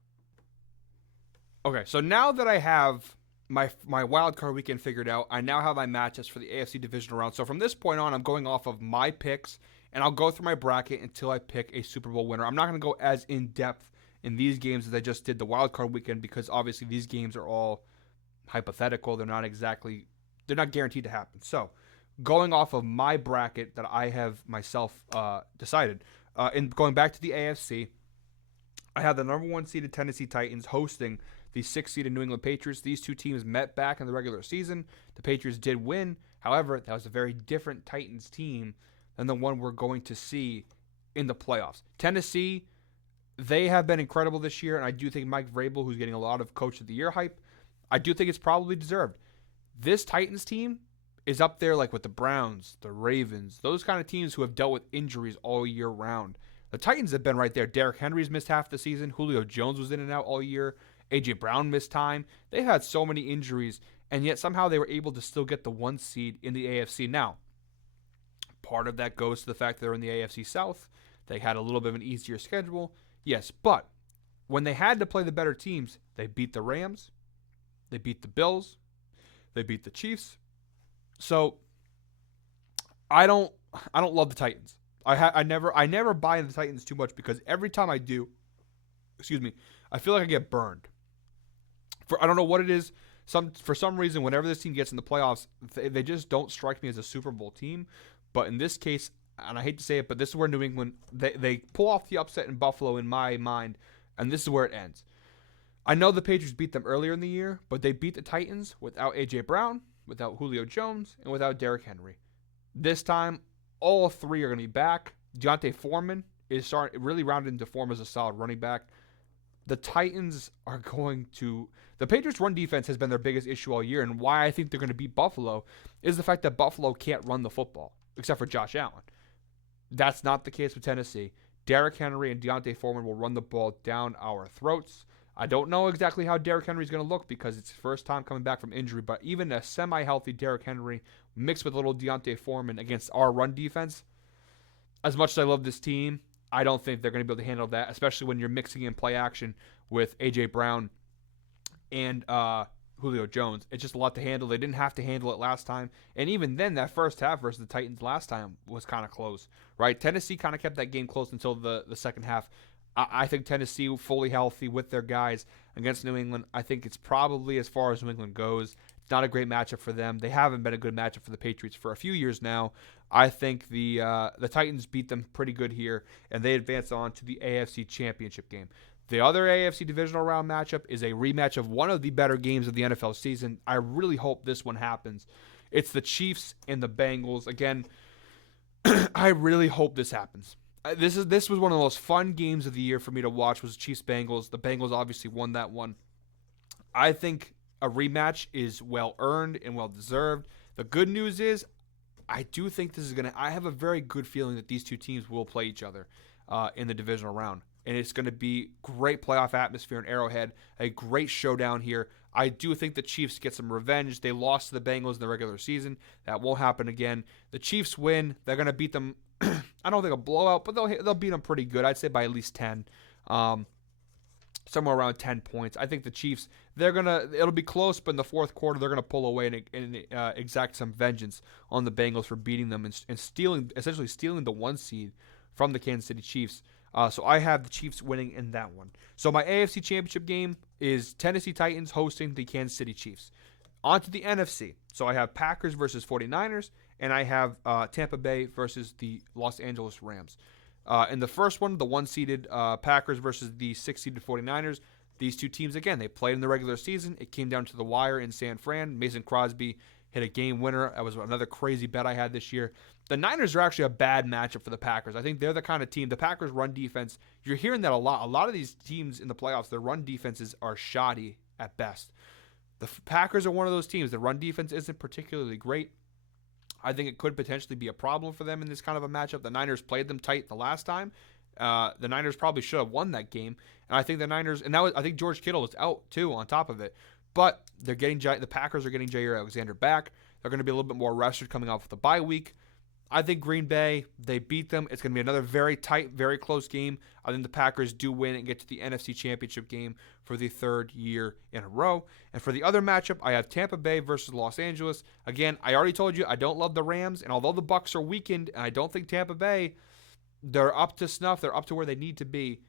Okay, so now that I have my wild card weekend figured out, I now have my matchups for the AFC divisional round. So from this point on, I'm going off of my picks, and I'll go through my bracket until I pick a Super Bowl winner. I'm not going to go as in-depth in these games as I just did the wild card weekend because obviously these games are all hypothetical. They're not guaranteed to happen. So going off of my bracket that I have myself decided, and going back to the AFC, I have the number 1 seeded Tennessee Titans hosting the 6th seeded New England Patriots. These two teams met back in the regular season. The Patriots did win. However, that was a very different Titans team than the one we're going to see in the playoffs. Tennessee, they have been incredible this year, and I do think Mike Vrabel, who's getting a lot of Coach of the Year hype, I do think it's probably deserved. This Titans team is up there like with the Browns, the Ravens, those kind of teams who have dealt with injuries all year round. The Titans have been right there. Derrick Henry's missed half the season. Julio Jones was in and out all year. A.J. Brown missed time. They've had so many injuries, and yet somehow they were able to still get the 1 seed in the AFC. Now, part of that goes to the fact that they're in the AFC South. They had a little bit of an easier schedule. Yes, but when they had to play the better teams, they beat the Rams. They beat the Bills. They beat the Chiefs. So I don't love the Titans. I never buy into the Titans too much because every time I do, I feel like I get burned. I don't know what it is. For some reason, whenever this team gets in the playoffs, they just don't strike me as a Super Bowl team. But in this case, and I hate to say it, but this is where New England, they pull off the upset in Buffalo in my mind, and this is where it ends. I know the Patriots beat them earlier in the year, but they beat the Titans without A.J. Brown, without Julio Jones, and without Derrick Henry. This time, all three are going to be back. Deontay Foreman is really rounded into form as a solid running back. The Titans are going to... The Patriots' run defense has been their biggest issue all year, and why I think they're going to beat Buffalo is the fact that Buffalo can't run the football, except for Josh Allen. That's not the case with Tennessee. Derrick Henry and Deontay Foreman will run the ball down our throats. I don't know exactly how Derrick Henry is going to look because it's his first time coming back from injury, but even a semi-healthy Derrick Henry mixed with a little Deontay Foreman against our run defense, as much as I love this team, I don't think they're going to be able to handle that, especially when you're mixing in play action with A.J. Brown and Julio Jones. It's just a lot to handle. They didn't have to handle it last time. And even then, that first half versus the Titans last time was kind of close, right? Tennessee kind of kept that game close until the second half. I think Tennessee fully healthy with their guys against New England. I think it's probably as far as New England goes. It's not a great matchup for them. They haven't been a good matchup for the Patriots for a few years now. I think the Titans beat them pretty good here, and they advance on to the AFC Championship game. The other AFC divisional round matchup is a rematch of one of the better games of the NFL season. I really hope this one happens. It's the Chiefs and the Bengals. Again, I really hope this happens. This was one of the most fun games of the year for me to watch was Chiefs-Bengals. The Bengals obviously won that one. I think a rematch is well-earned and well-deserved. The good news is I do think this is going to – I have a very good feeling that these two teams will play each other in the divisional round. And it's going to be great playoff atmosphere in Arrowhead, a great showdown here. I do think the Chiefs get some revenge. They lost to the Bengals in the regular season. That won't happen again. The Chiefs win. They're going to beat them – I don't think a blowout, but they'll beat them pretty good. I'd say by at least 10. Somewhere around 10 points. I think the Chiefs, it'll be close, but in the fourth quarter, they're going to pull away and exact some vengeance on the Bengals for beating them and essentially stealing the 1 seed from the Kansas City Chiefs. So I have the Chiefs winning in that one. So my AFC Championship game is Tennessee Titans hosting the Kansas City Chiefs. On to the NFC. So I have Packers versus 49ers, and I have Tampa Bay versus the Los Angeles Rams. In the first one, the 1-seeded Packers versus the 6-seeded 49ers. These two teams, again, they played in the regular season. It came down to the wire in San Fran. Mason Crosby hit a game winner. That was another crazy bet I had this year. The Niners are actually a bad matchup for the Packers. I think they're the kind of team, the Packers' run defense, you're hearing that a lot. A lot of these teams in the playoffs, their run defenses are shoddy at best. The Packers are one of those teams. The run defense isn't particularly great. I think it could potentially be a problem for them in this kind of a matchup. The Niners played them tight the last time. The Niners probably should have won that game, and I think the Niners, and I think George Kittle was out too on top of it. But the Packers are getting Jair Alexander back. They're going to be a little bit more rested coming off of the bye week. I think Green Bay, they beat them. It's going to be another very tight, very close game. I think the Packers do win and get to the NFC Championship game for the third year in a row. And for the other matchup, I have Tampa Bay versus Los Angeles. Again, I already told you I don't love the Rams, and although the Bucs are weakened, and I don't think Tampa Bay, they're up to snuff, they're up to where they need to be.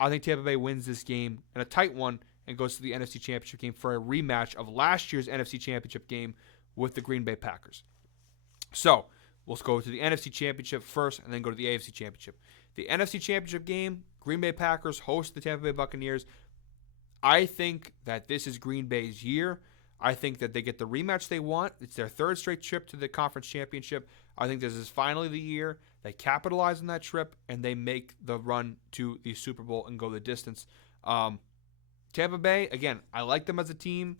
I think Tampa Bay wins this game in a tight one and goes to the NFC Championship game for a rematch of last year's NFC Championship game with the Green Bay Packers. So, we'll go to the NFC Championship first and then go to the AFC Championship. The NFC Championship game, Green Bay Packers host the Tampa Bay Buccaneers. I think that this is Green Bay's year. I think that they get the rematch they want. It's their third straight trip to the conference championship. I think this is finally the year they capitalize on that trip and they make the run to the Super Bowl and go the distance. Tampa Bay, again, I like them as a team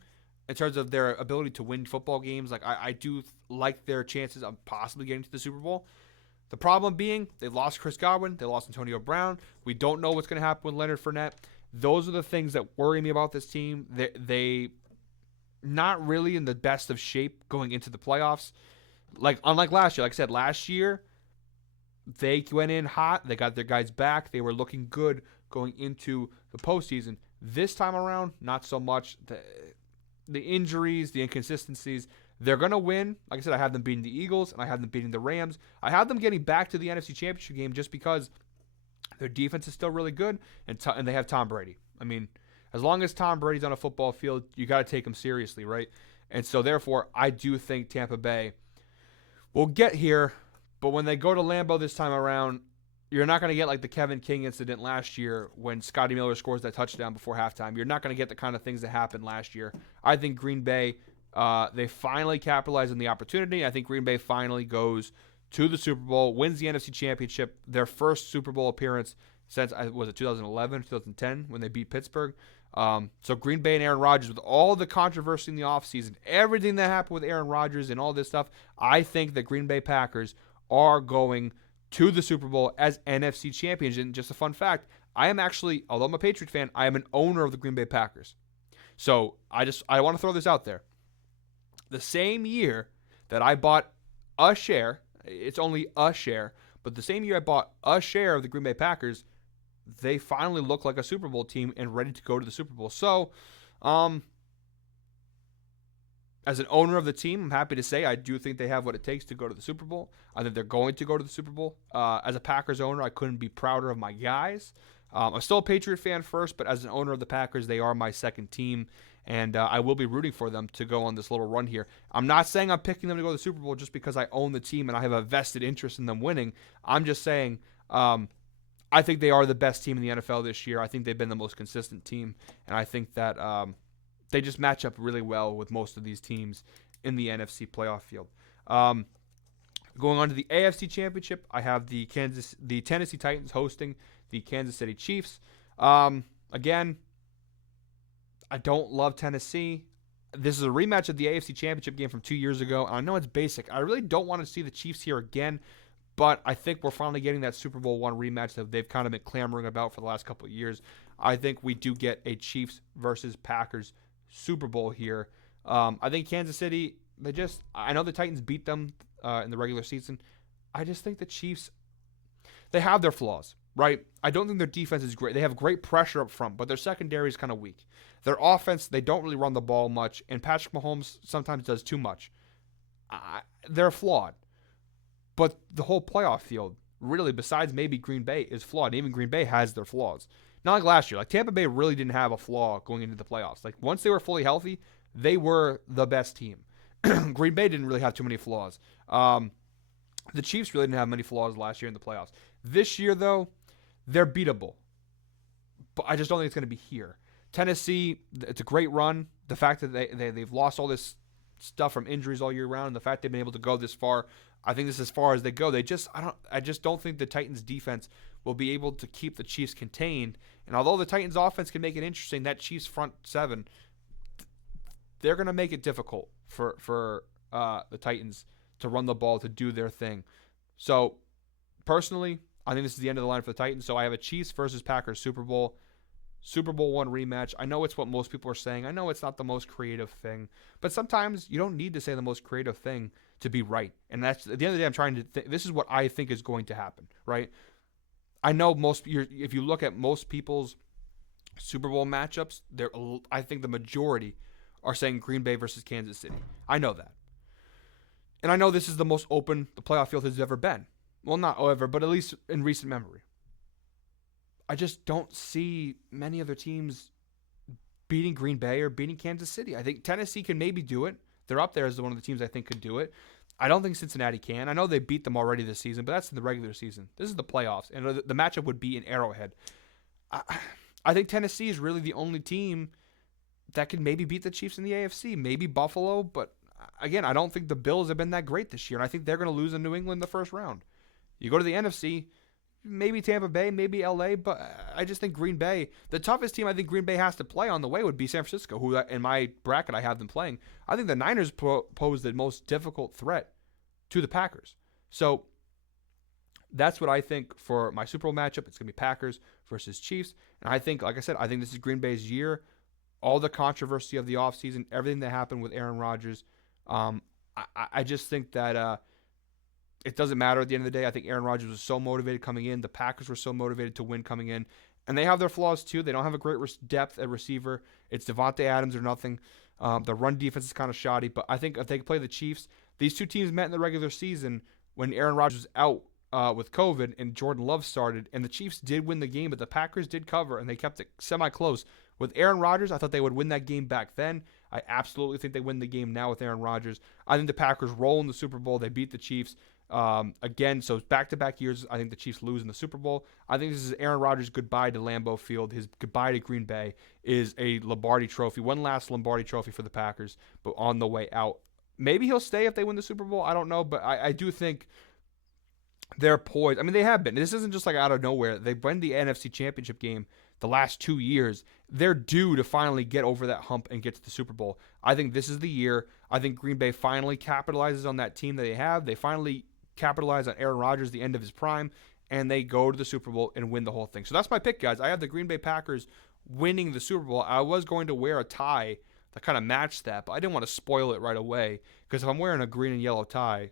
in terms of their ability to win football games. Like I do like their chances of possibly getting to the Super Bowl. The problem being they lost Chris Godwin, they lost Antonio Brown. We don't know what's going to happen with Leonard Fournette. Those are the things that worry me about this team. They not really in the best of shape going into the playoffs. Like unlike last year, like I said, last year they went in hot. They got their guys back. They were looking good going into the postseason. This time around, not so much. The injuries, the inconsistencies, they're going to win. Like I said, I have them beating the Eagles, and I have them beating the Rams. I have them getting back to the NFC Championship game just because their defense is still really good, and they have Tom Brady. I mean, as long as Tom Brady's on a football field, you got to take him seriously, right? And so, therefore, I do think Tampa Bay will get here, but when they go to Lambeau this time around, you're not going to get like the Kevin King incident last year when Scotty Miller scores that touchdown before halftime. You're not going to get the kind of things that happened last year. I think Green Bay, they finally capitalize on the opportunity. I think Green Bay finally goes to the Super Bowl, wins the NFC Championship, their first Super Bowl appearance since, was it 2011, 2010, when they beat Pittsburgh. So Green Bay and Aaron Rodgers, with all the controversy in the offseason, everything that happened with Aaron Rodgers and all this stuff, I think the Green Bay Packers are going to the Super Bowl as NFC champions. And just a fun fact, I am actually, although I'm a Patriots fan, I am an owner of the Green Bay Packers. So I want to throw this out there. The same year that I bought a share, it's only a share, but the same year I bought a share of the Green Bay Packers, they finally look like a Super Bowl team and ready to go to the Super Bowl. So, as an owner of the team, I'm happy to say I do think they have what it takes to go to the Super Bowl. I think they're going to go to the Super Bowl. As a Packers owner, I couldn't be prouder of my guys. I'm still a Patriot fan first, but as an owner of the Packers, they are my second team, and I will be rooting for them to go on this little run here. I'm not saying I'm picking them to go to the Super Bowl just because I own the team and I have a vested interest in them winning. I'm just saying I think they are the best team in the NFL this year. I think they've been the most consistent team, and I think that they just match up really well with most of these teams in the NFC playoff field. Going on to the AFC Championship, I have the Tennessee Titans hosting the Kansas City Chiefs. Again, I don't love Tennessee. This is a rematch of the AFC Championship game from 2 years ago. I know it's basic. I really don't want to see the Chiefs here again, but I think we're finally getting that Super Bowl I rematch that they've kind of been clamoring about for the last couple of years. I think we do get a Chiefs versus Packers Super Bowl here. I think Kansas City, I know the Titans beat them in the regular season. I just think the Chiefs, they have their flaws, right? I don't think their defense is great. They have great pressure up front, but their secondary is kind of weak. Their offense, they don't really run the ball much, and Patrick Mahomes sometimes does too much. They're flawed. But the whole playoff field, really, besides maybe Green Bay, is flawed. Even Green Bay has their flaws. Not like last year. Like Tampa Bay really didn't have a flaw going into the playoffs. Like once they were fully healthy, they were the best team. Green Bay didn't really have too many flaws. The Chiefs really didn't have many flaws last year in the playoffs. This year, though, they're beatable. But I just don't think it's going to be here. Tennessee, it's a great run. The fact that they've lost all this stuff from injuries all year round, and the fact they've been able to go this far, I think this is as far as they go. I just don't think the Titans defense will be able to keep the Chiefs contained. And although the Titans offense can make it interesting, that Chiefs front seven, they're going to make it difficult for the Titans to run the ball, to do their thing. So, personally, I think this is the end of the line for the Titans. So I have a Chiefs versus Packers Super Bowl 1 rematch. I know it's what most people are saying. I know it's not the most creative thing, but sometimes you don't need to say the most creative thing to be right. And that's at the end of the day, I'm trying to. This is what I think is going to happen, right? I know if you look at most people's Super Bowl matchups, I think the majority are saying Green Bay versus Kansas City. I know that, and I know this is the most open the playoff field has ever been. Well, not ever, but at least in recent memory. I just don't see many other teams beating Green Bay or beating Kansas City. I think Tennessee can maybe do it. They're up there as one of the teams I think could do it. I don't think Cincinnati can. I know they beat them already this season, but that's in the regular season. This is the playoffs, and the matchup would be in Arrowhead. I think Tennessee is really the only team that can maybe beat the Chiefs in the AFC. Maybe Buffalo, but again, I don't think the Bills have been that great this year, and I think they're going to lose in New England in the first round. You go to the NFC, maybe Tampa Bay, maybe LA, but I just think Green Bay, the toughest team I think Green Bay has to play on the way would be San Francisco, who in my bracket I have them playing. I think the Niners pose the most difficult threat to the Packers. So that's what I think for my Super Bowl matchup. It's going to be Packers versus Chiefs. And I think, like I said, I think this is Green Bay's year. All the controversy of the offseason, everything that happened with Aaron Rodgers, I just think that it doesn't matter at the end of the day. I think Aaron Rodgers was so motivated coming in. The Packers were so motivated to win coming in. And they have their flaws too. They don't have a great depth at receiver. It's Devontae Adams or nothing. The run defense is kind of shoddy. But I think if they play the Chiefs, these two teams met in the regular season when Aaron Rodgers was out with COVID and Jordan Love started. And the Chiefs did win the game, but the Packers did cover, and they kept it semi-close. With Aaron Rodgers, I thought they would win that game back then. I absolutely think they win the game now with Aaron Rodgers. I think the Packers roll in the Super Bowl. They beat the Chiefs. Again, so back-to-back years, I think the Chiefs lose in the Super Bowl. I think this is Aaron Rodgers' goodbye to Lambeau Field. His goodbye to Green Bay is a Lombardi trophy, one last Lombardi trophy for the Packers, but on the way out. Maybe he'll stay if they win the Super Bowl. I don't know, but I do think they're poised. I mean, they have been. This isn't just like out of nowhere. They've won the NFC Championship game the last 2 years. They're due to finally get over that hump and get to the Super Bowl. I think this is the year. I think Green Bay finally capitalizes on that team that they have. They finally capitalize on Aaron Rodgers, the end of his prime, and they go to the Super Bowl and win the whole thing. So that's my pick, guys. I have the Green Bay Packers winning the Super Bowl. I was going to wear a tie that kind of matched that, but I didn't want to spoil it right away, because if I'm wearing a green and yellow tie,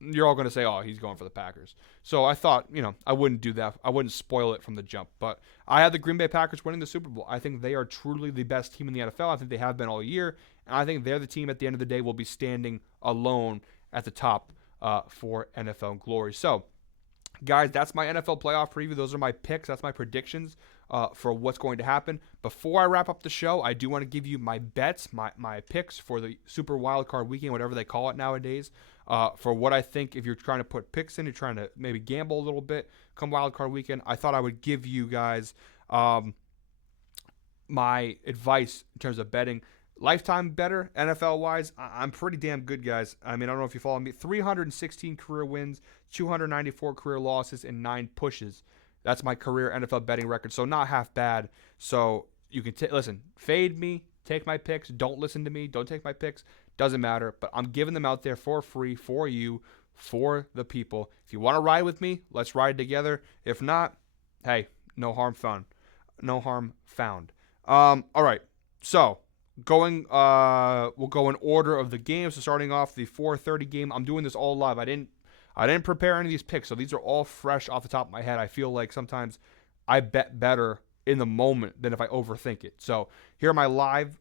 you're all going to say, oh, he's going for the Packers. So I thought, I wouldn't do that. I wouldn't spoil it from the jump. But I had the Green Bay Packers winning the Super Bowl. I think they are truly the best team in the NFL. I think they have been all year. And I think they're the team at the end of the day will be standing alone at the top for NFL glory. So, guys, that's my NFL playoff preview. Those are my picks. That's my predictions for what's going to happen. Before I wrap up the show, I do want to give you my bets, my picks for the Super Wild Card Weekend, whatever they call it nowadays, for what I think if you're trying to put picks in, you're trying to maybe gamble a little bit come Wild Card Weekend. I thought I would give you guys my advice in terms of betting. Lifetime better, NFL-wise, I'm pretty damn good, guys. I mean, I don't know if you follow me. 316 career wins, 294 career losses, and 9 pushes. That's my career NFL betting record, so not half bad. So you can listen, fade me, take my picks. Don't listen to me. Don't take my picks. Doesn't matter, but I'm giving them out there for free for you, for the people. If you want to ride with me, let's ride together. If not, hey, no harm found. No harm found. All right, so we'll go in order of the games. So starting off the 4:30 game, I'm doing this all live. I didn't prepare any of these picks, so these are all fresh off the top of my head. I feel like sometimes I bet better in the moment than if I overthink it. So here are my live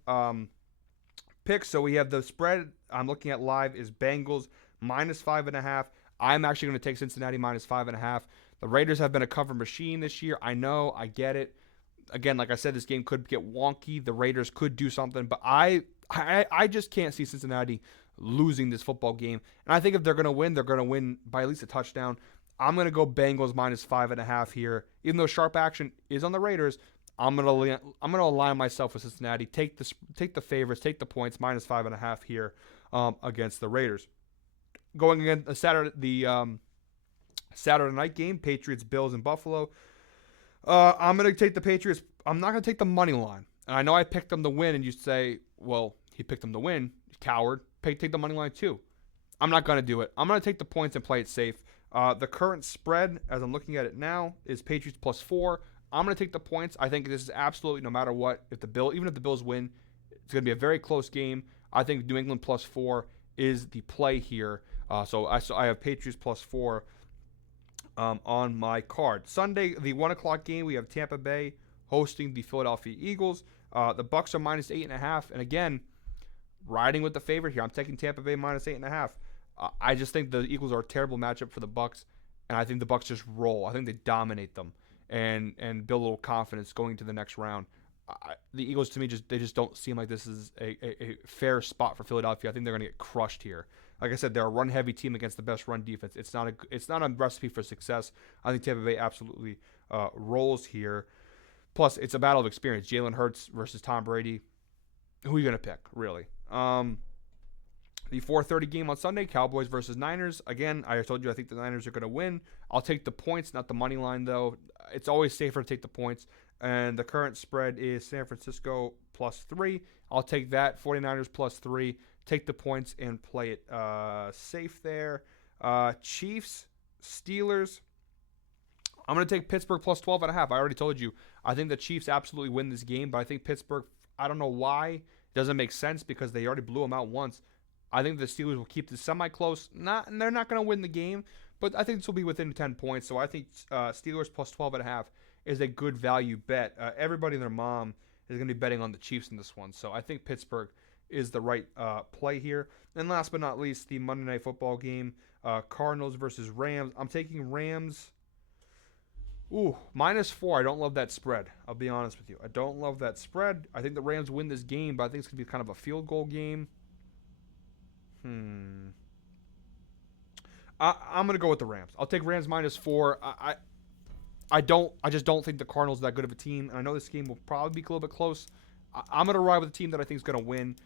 picks. So we have the spread I'm looking at live is Bengals -5.5. I'm actually going to take Cincinnati -5.5. The Raiders have been a cover machine this year. I know, I get it. Again, like I said, this game could get wonky. The Raiders could do something, but I just can't see Cincinnati losing this football game. And I think if they're going to win by at least a touchdown. I'm going to go Bengals -5.5 here. Even though sharp action is on the Raiders, I'm going to align myself with Cincinnati. Take the favorites, take the points, -5.5 here against the Raiders. Going against the Saturday night game, Patriots, Bills, and Buffalo. I'm going to take the Patriots. I'm not going to take the money line. And I know I picked them to win, and you say, well, he picked them to win. Coward. Take the money line too. I'm not going to do it. I'm going to take the points and play it safe. The current spread, as I'm looking at it now, is Patriots +4. I'm going to take the points. I think this is absolutely, no matter what, even if the Bills win, it's going to be a very close game. I think New England +4 is the play here. So I have Patriots +4 on my card. Sunday, the 1 o'clock game, we have Tampa Bay hosting the Philadelphia Eagles. The Bucs are -8.5. And again, riding with the favorite here. I'm taking Tampa Bay -8.5. I just think the Eagles are a terrible matchup for the Bucs, and I think the Bucs just roll. I think they dominate them and build a little confidence going into the next round. The Eagles, to me, they just don't seem like this is a fair spot for Philadelphia. I think they're going to get crushed here. Like I said, they're a run-heavy team against the best run defense. It's not a recipe for success. I think Tampa Bay absolutely rolls here. Plus, it's a battle of experience. Jalen Hurts versus Tom Brady. Who are you going to pick, really? The 4:30 game on Sunday, Cowboys versus Niners. Again, I told you I think the Niners are going to win. I'll take the points, not the money line, though. It's always safer to take the points. And the current spread is San Francisco +3. I'll take that. 49ers +3. Take the points and play it safe there. Chiefs, Steelers. I'm going to take Pittsburgh +12.5. I already told you. I think the Chiefs absolutely win this game, but I think Pittsburgh, I don't know why. It doesn't make sense because they already blew them out once. I think the Steelers will keep this semi-close. They're not going to win the game, but I think this will be within 10 points. So I think Steelers +12.5 is a good value bet. Everybody and their mom is going to be betting on the Chiefs in this one. So I think Pittsburgh is the right play here. And last but not least, the Monday Night Football game, Cardinals versus Rams. I'm taking Rams. Ooh, -4. I don't love that spread. I'll be honest with you. I don't love that spread. I think the Rams win this game, but I think it's going to be kind of a field goal game. I'm going to go with the Rams. I'll take Rams -4. I just don't think the Cardinals are that good of a team. And I know this game will probably be a little bit close. I'm going to ride with a team that I think is going to win.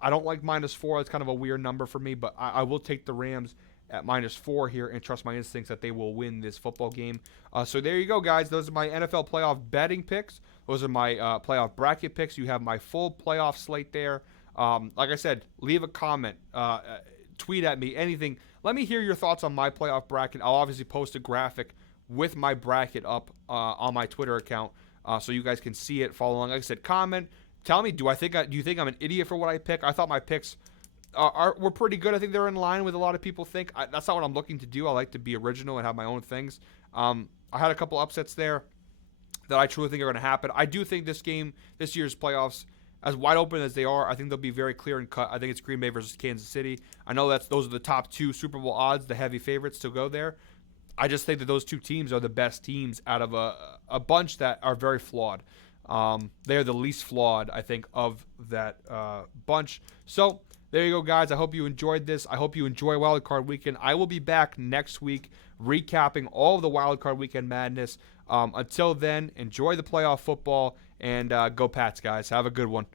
I don't like -4. It's kind of a weird number for me, but I will take the Rams at -4 here and trust my instincts that they will win this football game. So there you go, guys. Those are my NFL playoff betting picks. Those are my playoff bracket picks. You have my full playoff slate there. Like I said, leave a comment, tweet at me, anything. Let me hear your thoughts on my playoff bracket. I'll obviously post a graphic with my bracket up on my Twitter account so you guys can see it, follow along. Like I said, comment. Tell me, do you think I'm an idiot for what I pick? I thought my picks were pretty good. I think they're in line with a lot of people think. That's not what I'm looking to do. I like to be original and have my own things. I had a couple upsets there that I truly think are going to happen. I do think this year's playoffs, as wide open as they are, I think they'll be very clear and cut. I think it's Green Bay versus Kansas City. I know those are the top 2 Super Bowl odds, the heavy favorites to go there. I just think that those 2 teams are the best teams out of a bunch that are very flawed. They are the least flawed, I think, of that bunch. So there you go, guys. I hope you enjoyed this. I hope you enjoy Wild Card Weekend. I will be back next week recapping all of the Wild Card Weekend madness. Until then, enjoy the playoff football and go Pats, guys. Have a good one.